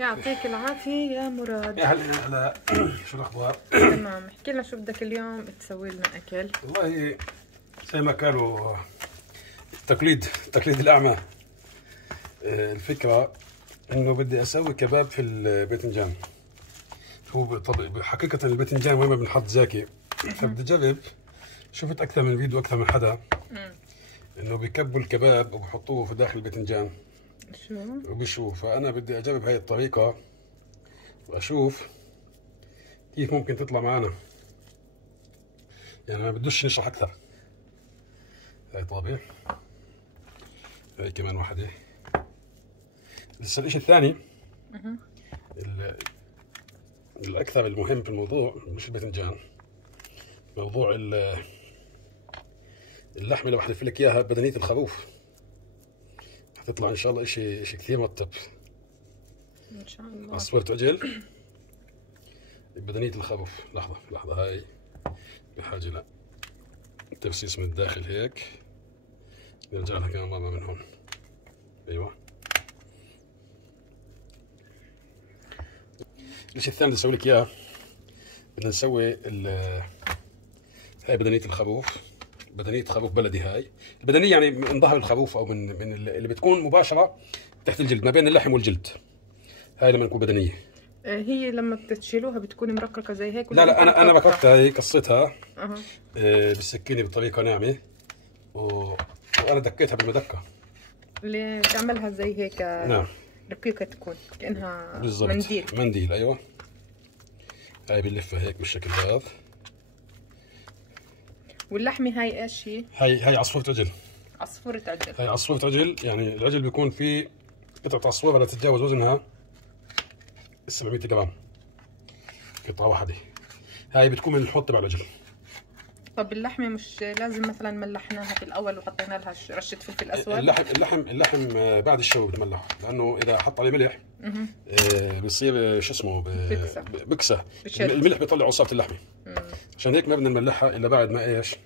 يعطيك العافية يا مراد. يا هلا شو الاخبار؟ تمام، احكي لنا شو بدك اليوم تسوي لنا اكل. والله زي ما قالوا التقليد الاعمى. الفكره انه بدي اسوي كباب في الباذنجان. هو حقيقه الباذنجان وين ما بنحط زاكي، فبدي اجرب. شفت اكثر من فيديو، اكثر من حدا انه بيكبوا الكباب وبحطوه في داخل الباذنجان وبيشوه. فانا بدي اجرب هاي الطريقه واشوف كيف ممكن تطلع معنا. يعني ما بدوش نشرح اكثر. هاي طابع، هاي كمان واحدة. لسه الاشي الثاني الاكثر المهم في الموضوع مش الباذنجان، موضوع اللحمة اللي بحلف لك اياها بدنية الخروف. حتطلع ان شاء الله اشي كثير مرتب ان شاء الله. عصفورة عجل بدنية الخروف. لحظة هاي بحاجة لا تبسيس من الداخل هيك. نرجع لها كمان مرة من هون. ايوه. الشيء الثاني اللي اسوي لك اياه، بدنا نسوي هاي بدنية الخروف. بدنية خروف بلدي. هاي البدنية يعني من ظهر الخروف او من اللي بتكون مباشرة تحت الجلد، ما بين اللحم والجلد. هاي لما نكون بدنية. هي لما بتشيلوها بتكون مرققة زي هيك؟ لا انا رققتها. هي قصيتها بالسكينة بطريقة ناعمة وانا دكيتها بالمدكة. اللي بتعملها زي هيك. نعم، رقيقة تكون كأنها بالضبط. منديل ايوه. هاي بنلفها هيك بالشكل هذا. واللحمة هاي ايش هي؟ هاي عصفورة عجل. عصفورة عجل. هاي عصفورة عجل، يعني العجل بيكون فيه قطعة عصفورة لا تتجاوز وزنها 700 جرام، قطعة واحدة. هاي بتكون من الحوض تبع العجل. طب اللحمة مش لازم مثلا ملحناها في الأول وحطينا لها رشة فلفل أسود؟ اللحم بعد الشوي بتملح، لأنه إذا حط عليه ملح بصير شو اسمه بكسه. الملح بيطلع عصارة اللحمة. عشان هيك ما بدنا نملحها إلا بعد ما إيش؟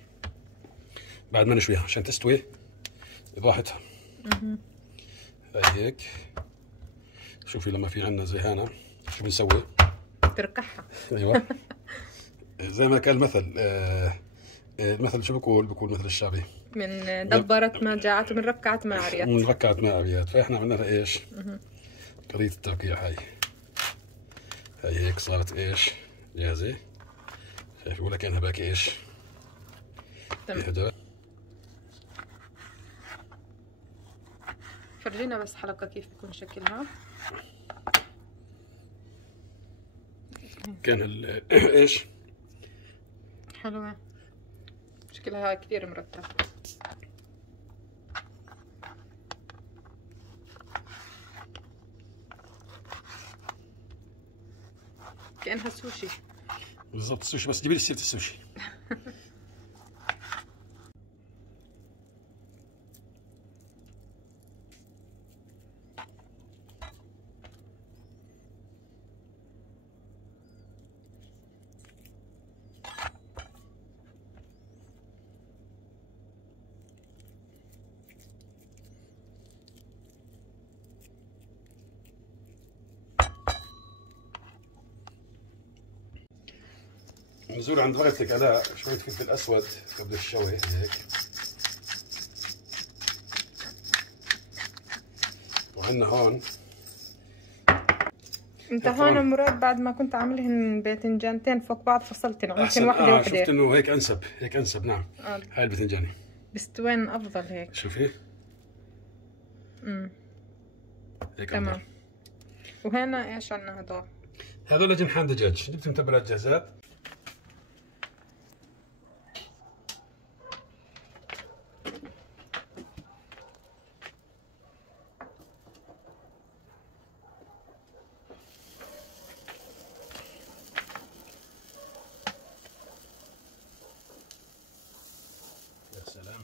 بعد ما نشويها عشان تستوي براحتها. هاي هيك. شوفي لما في عندنا زي هنا شو بنسوي؟ تركحها. ايوه. زي ما كان المثل. المثل شو بقول مثل الشعبي؟ من دبرت ما جاءت ومن ركعت ما عريت. من ركعت ما عريت. فاحنا عملنا لها ايش؟ قضية الترقيع. هاي هيك صارت ايش؟ جاهزة. شايف ولا كانها باكي ايش؟ تمام. فرجينا بس حلقة كيف بيكون شكلها. كان ايش؟ حلوة شكلها كثير مرتب. كأنها سوشي. بالضبط سوشي، بس جيبي لي سيرة السوشي. نزول عند ورقتك على شوية فلفل أسود قبل الشوي هيك. وعندنا هون انت هون مراد بعد ما كنت عاملهن باذنجانتين فوق بعض فصلتن يمكن واحدة. شفت انه هيك انسب. نعم. هاي الباذنجاني بس وين افضل هيك. شوفي. هيك تمام. وهنا ايش عندنا هذول جنحان دجاج. جبت متبلات جاهزات. سلام.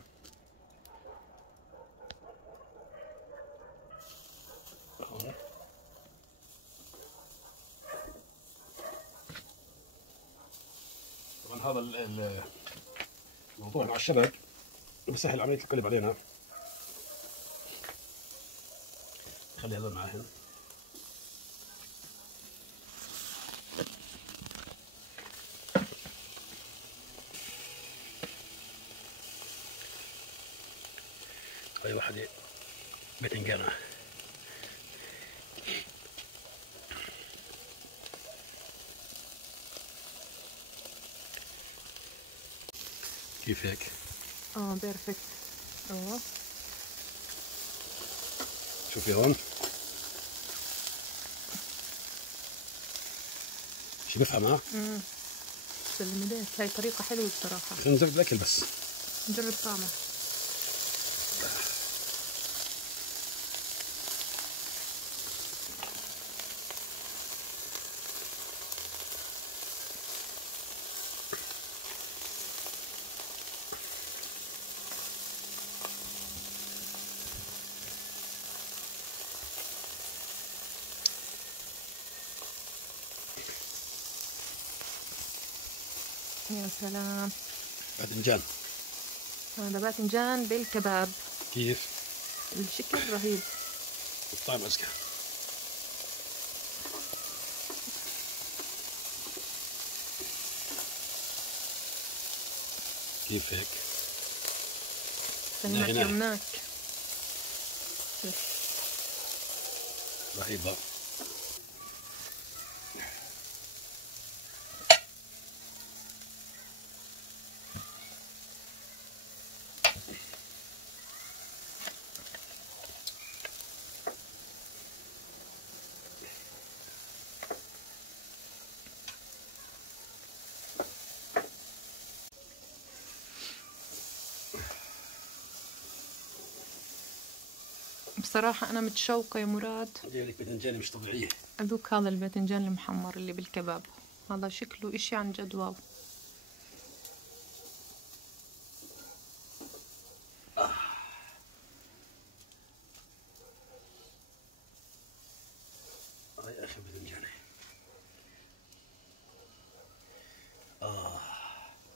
طبعا هذا الموضوع مع الشبك بسهل عملية القلب علينا. خلي هذا معاهن. كيف هيك؟ بيرفكت. شوفي هون شو بفهم ها؟ سلمي ليك، هاي طريقة حلوة بصراحة. خلينا نجرب الأكل بس. نجرب طعمه. يا سلام. باذنجان. هذا باذنجان بالكباب. كيف؟ الشكل رهيب. الطعم أزكى. كيف هيك؟ سلمك يمناك. رهيبة. بصراحة أنا متشوقة يا مراد. جايلك باذنجان مش طبيعية. أذوق هذا الباذنجان المحمر اللي بالكباب. هذا شكله إشي عن جد واو. هاي آخر باذنجان.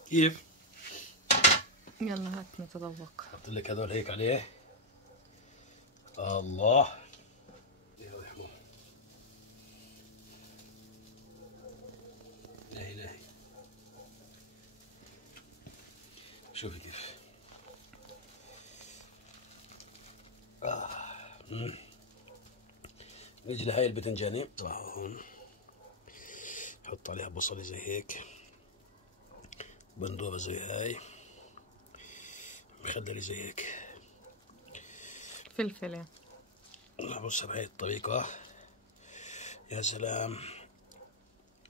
كيف؟ يلا هات نتذوق. حط لك هذول هيك عليه. الله. يا رحمه. ناهي ناهي. شوفي كيف. نيجي لهاي الباذنجاني هون. نحط عليها بصلة زي هيك، بندورة زي هاي، مخللة زي هيك، فلفلة. نعبسها بهاي الطريقة. يا سلام،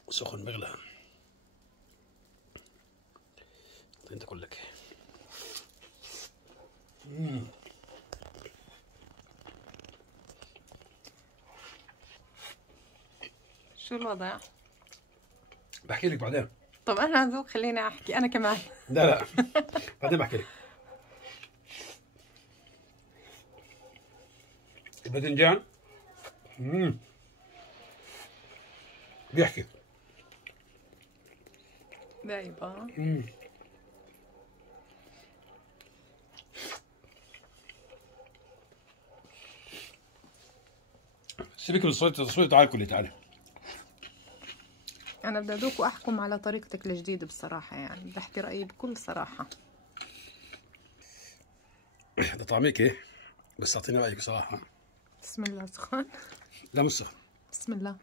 سخن بغلى. انت كلك. شو الوضع؟ بحكي لك بعدين. طب أنا أذوق، خليني أحكي أنا كمان. لا بعدين بحكي لك. الباذنجان بيحكي. دايبة. سيبك من التصوير، تعالي كلي تعالي. أنا بدي أذوق وأحكم على طريقتك الجديدة بصراحة، يعني بدي أحكي رأيي بكل صراحة. ده طعميك ايه؟ بس اعطيني رايك بصراحه. بسم الله. سخن؟ لا مش سخن. بسم الله.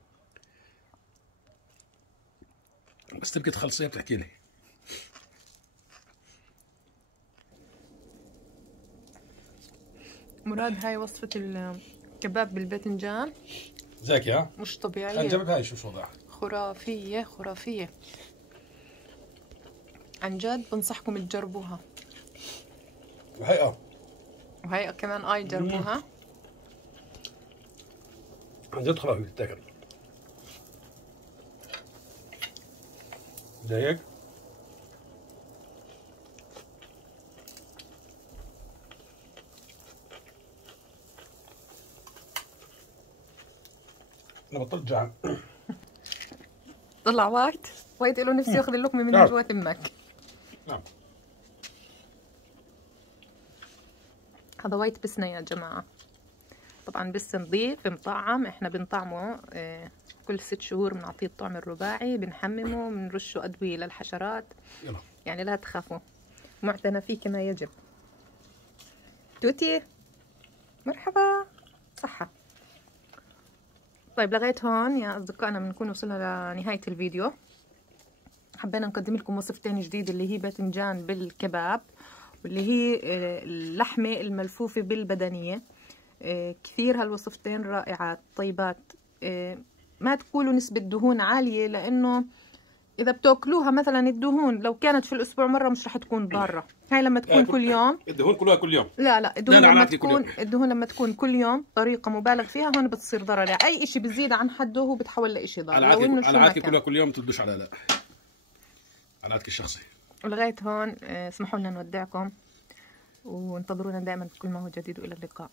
بس تبكي تخلصيها بتحكي لي. مراد، هاي وصفة الكباب بالباذنجان. زاكي ها؟ مش خلينا طبيعية. نجرب هاي شو وضعها. خرافية خرافية. عن جد بنصحكم تجربوها. وهي وهي كمان جربوها. عن جد خرافي بتتاكل. زي هيك. انا بطلت جعان. طلع وايد له نفسي ياخذ اللقمة من جوا تمك. نعم. هذا وايت بسنا يا جماعة. طبعا بس نضيف مطعم، احنا بنطعمه كل 6 شهور بنعطيه الطعم الرباعي، بنحممه، بنرشه أدوية للحشرات. يلا. يعني لا تخافوا، معتنى فيه كما يجب. توتي مرحبا. صحة. طيب لغاية هون يا أصدقائنا بنكون وصلنا لنهاية الفيديو. حبينا نقدم لكم وصفتين جديد اللي هي باذنجان بالكباب، واللي هي اللحمة الملفوفة بالبدنية. كثير هالوصفتين رائعات طيبات. ما تقولوا نسبة دهون عالية، لأنه إذا بتاكلوها مثلا الدهون لو كانت في الأسبوع مرة مش رح تكون ضارة. هاي لما تكون كل يوم، الدهون كلها كل يوم. لا الدهون لما تكون كل يوم طريقة مبالغ فيها هون بتصير ضرر. يعني أي إشي بزيد عن حده هو بتحول لإشي ضار. أنا عادتي كلها كل يوم تدوش على لا، على عادتك الشخصي. ولغاية هون اسمحوا لنا نودعكم، وانتظرونا دائما بكل ما هو جديد، وإلى اللقاء.